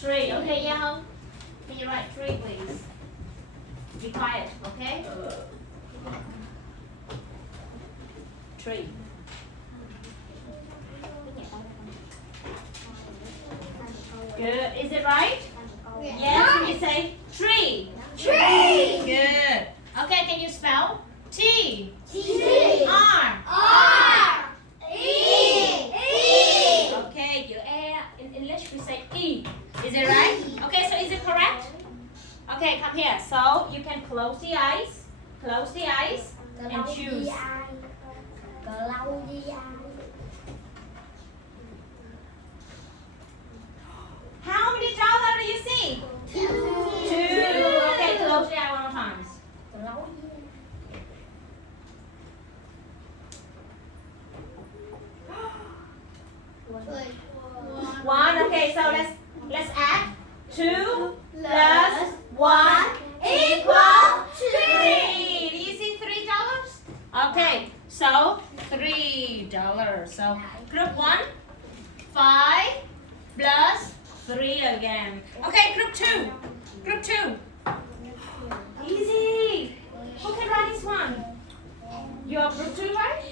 Tree. Okay, Yao. Can you write tree, please? Be quiet, okay? Tree. Good. Is it right? Yes. Can you say tree? Tree. Good. Okay, can you spell T? T. R. R. E. E. Okay, you in English we say E. Is it right? Okay, so is it correct? Okay, come here. So you can close the eyes. Close the eyes and choose. How many dollars do you see? Two. Okay, close the eye one more time. One. Okay, so let's add 2 plus 1 equal 3. Do you see $3? Okay, so $3. So group 1, 5 plus 3 again. Okay, group 2. Group 2. Easy. Who can write this one? You're group 2, right?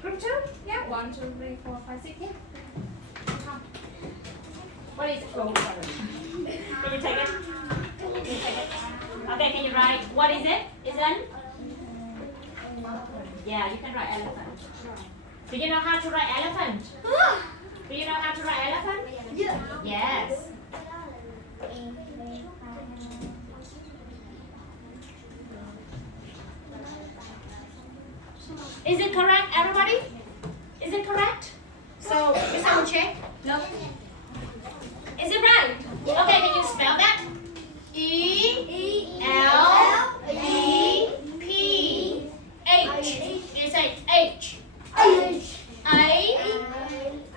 Group 2? Yeah. 1, 2, 3, 4, 5, 6. Yeah. Come. What is gold color? Can you take it? Can you take it? Okay, can you write? What is it? Is it? Yeah, you can write elephant. Do you know how to write elephant? Do you know how to write elephant? Yes. Is it correct, everybody? Is it correct? So, is someone check? No. Is it right? Okay, can you spell that? E L E P H. Can you say H? A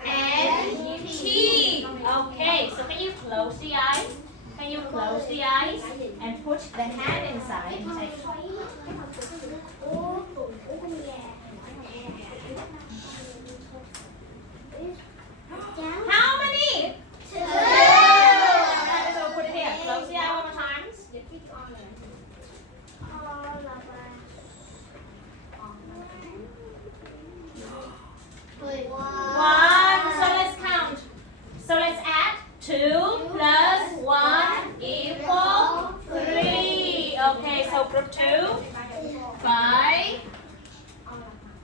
N T. Okay, so can you close the eyes? Can you close the eyes and put the hand inside and say, how many? 2. So put it here. Close the eye one more time. One. So let's count. So let's add 2 plus 1 equal 3. Okay, so group 2, 5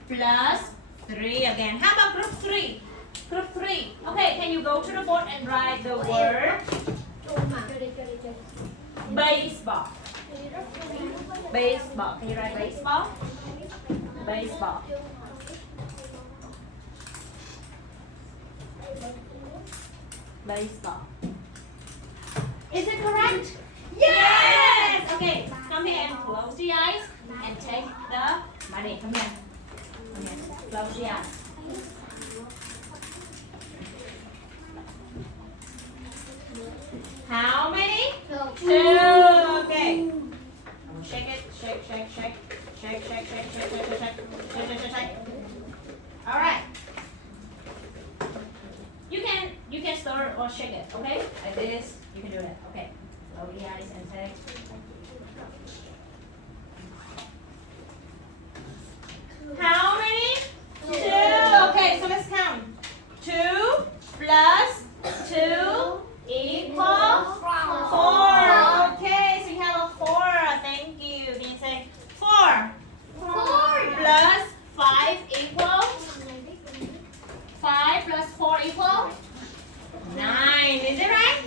plus 3 again. How about group 3? Group 3. Okay, can you go to the board and write the word baseball? Baseball. Can you write baseball? Baseball. Baseball. Is it correct? Yes! Okay, come here and close the eyes and take the money. Come here. Come here. Close the eyes. How many? 2. Okay. Shake it. Shake, shake, shake. Shake, shake, shake, shake, shake, shake, shake. Shake, shake, shake, shake. All right. You can stir or shake it, okay? Like this, you can do it. Okay. Close the eyes and say. How many? 2. Okay, so let's count. 2 plus 2 equals 4. Okay, so you have a 4. Thank you. Can you say 4? 4 plus 5 equals 5 plus 4 equals 9. Is it right?